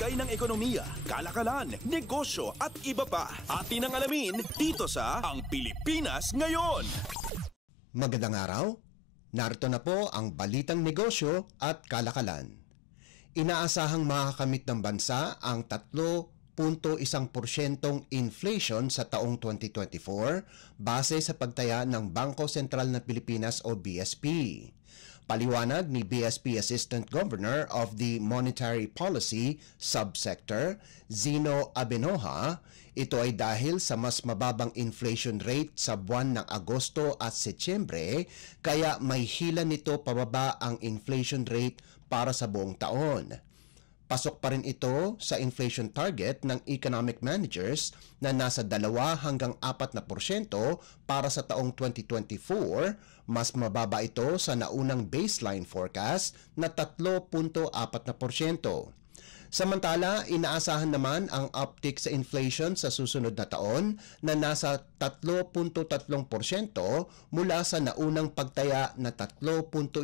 Lagay ng ekonomiya, kalakalan, negosyo at iba pa. Atin ang alamin dito sa Ang Pilipinas Ngayon. Magandang araw. Narito na po ang balitang negosyo at kalakalan. Inaasahang makakamit ng bansa ang 3.1% inflation sa taong 2024 base sa pagtaya ng Bangko Sentral ng Pilipinas o BSP. Paliwanag ni BSP Assistant Governor of the Monetary Policy Subsector, Zino Abenoja, ito ay dahil sa mas mababang inflation rate sa buwan ng Agosto at Setyembre, kaya may hila nito pababa ang inflation rate para sa buong taon. Pasok pa rin ito sa inflation target ng economic managers na nasa 2 hanggang 4% para sa taong 2024, mas mababa ito sa naunang baseline forecast na 3.4%. Samantala, inaasahan naman ang uptick sa inflation sa susunod na taon na nasa 3.3% mula sa naunang pagtaya na 3.1%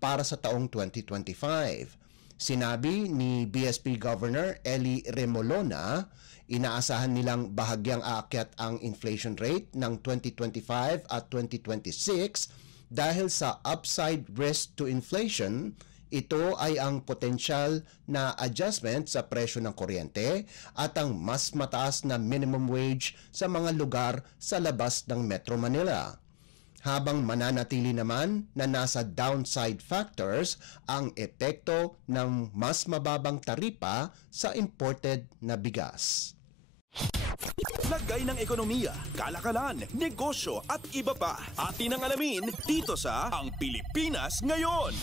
para sa taong 2025. Sinabi ni BSP Governor Eli Remolona, inaasahan nilang bahagyang aakyat ang inflation rate ng 2025 at 2026 dahil sa upside risk to inflation. Ito ay ang potensyal na adjustment sa presyo ng kuryente at ang mas mataas na minimum wage sa mga lugar sa labas ng Metro Manila. Habang mananatili naman na nasa downside factors ang epekto ng mas mababang taripa sa imported na bigas. Lagay ng ekonomiya, kalakalan, negosyo at iba pa. Atin ang alamin dito sa Ang Pilipinas Ngayon.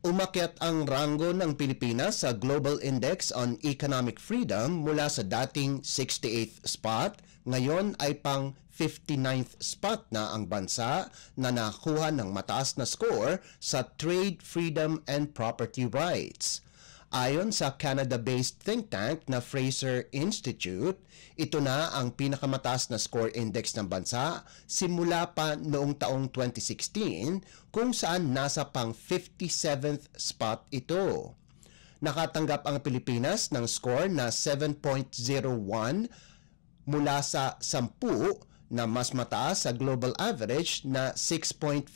Umakyat ang ranggo ng Pilipinas sa Global Index on Economic Freedom mula sa dating 68th spot, ngayon ay pang 59th spot na ang bansa na nakuha ng mataas na score sa Trade, Freedom and Property Rights. Ayon sa Canada-based think tank na Fraser Institute, ito na ang pinakamataas na score index ng bansa simula pa noong taong 2016 kung saan nasa pang 57th spot ito. Nakatanggap ang Pilipinas ng score na 7.01 mula sa 10 na mas mataas sa global average na 6.56,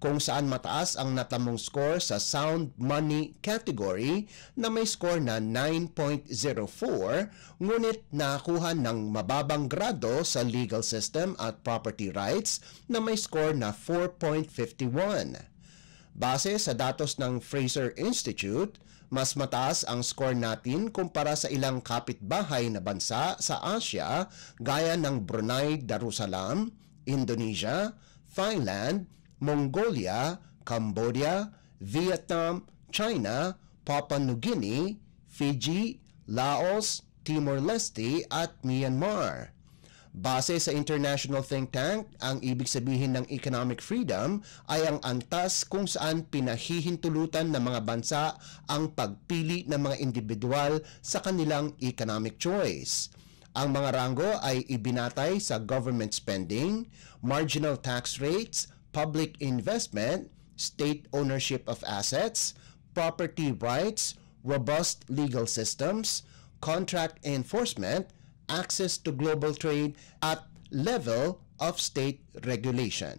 kung saan mataas ang natamong score sa sound money category na may score na 9.04, ngunit nakuha ng mababang grado sa legal system at property rights na may score na 4.51. Base sa datos ng Fraser Institute, mas mataas ang score natin kumpara sa ilang kapitbahay na bansa sa Asia gaya ng Brunei Darussalam, Indonesia, Thailand, Mongolia, Cambodia, Vietnam, China, Papua New Guinea, Fiji, Laos, Timor-Leste at Myanmar. Base sa international think tank, ang ibig sabihin ng economic freedom ay ang antas kung saan pinahihintulutan ng mga bansa ang pagpili ng mga individual sa kanilang economic choice. Ang mga ranggo ay ibinatay sa government spending, marginal tax rates, public investment, state ownership of assets, property rights, robust legal systems, contract enforcement, access to global trade at level of state regulation.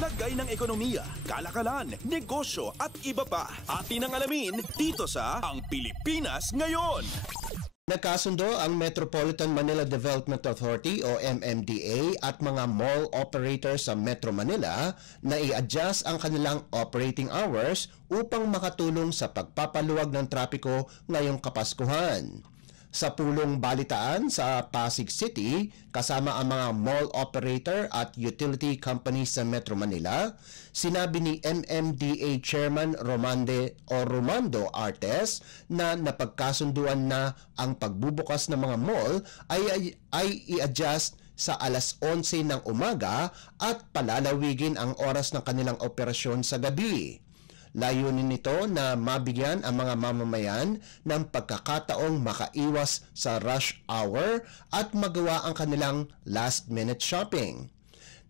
Lagay ng ekonomiya, kalakalan, negosyo at iba pa. Atin ang alamin dito sa Ang Pilipinas Ngayon. Nagkasundo ang Metropolitan Manila Development Authority o MMDA at mga mall operators sa Metro Manila na i-adjust ang kanilang operating hours upang makatulong sa pagpapaluwag ng trapiko ngayong Kapaskuhan. Sa pulong balitaan sa Pasig City, kasama ang mga mall operator at utility companies sa Metro Manila, sinabi ni MMDA Chairman Romando Artes na napagkasunduan na ang pagbubukas ng mga mall ay i-adjust sa alas 11 ng umaga at palalawigin ang oras ng kanilang operasyon sa gabi. Layunin nito na mabigyan ang mga mamamayan ng pagkakataong makaiwas sa rush hour at magawa ang kanilang last-minute shopping.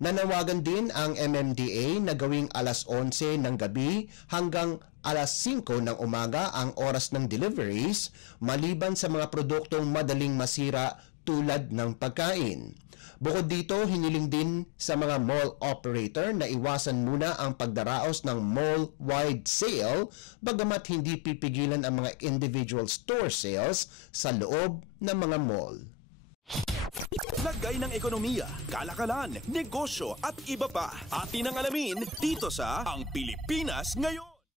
Nanawagan din ang MMDA na gawing alas 11 ng gabi hanggang alas 5 ng umaga ang oras ng deliveries maliban sa mga produktong madaling masira tulad ng pagkain. Bukod dito, hiniling din sa mga mall operator na iwasan muna ang pagdaraos ng mall-wide sale bagamat hindi pipigilan ang mga individual store sales sa loob ng mga mall. Lagay ng ekonomiya, kalakalan, negosyo at iba pa. Atin ang alamin dito sa Ang Pilipinas Ngayon.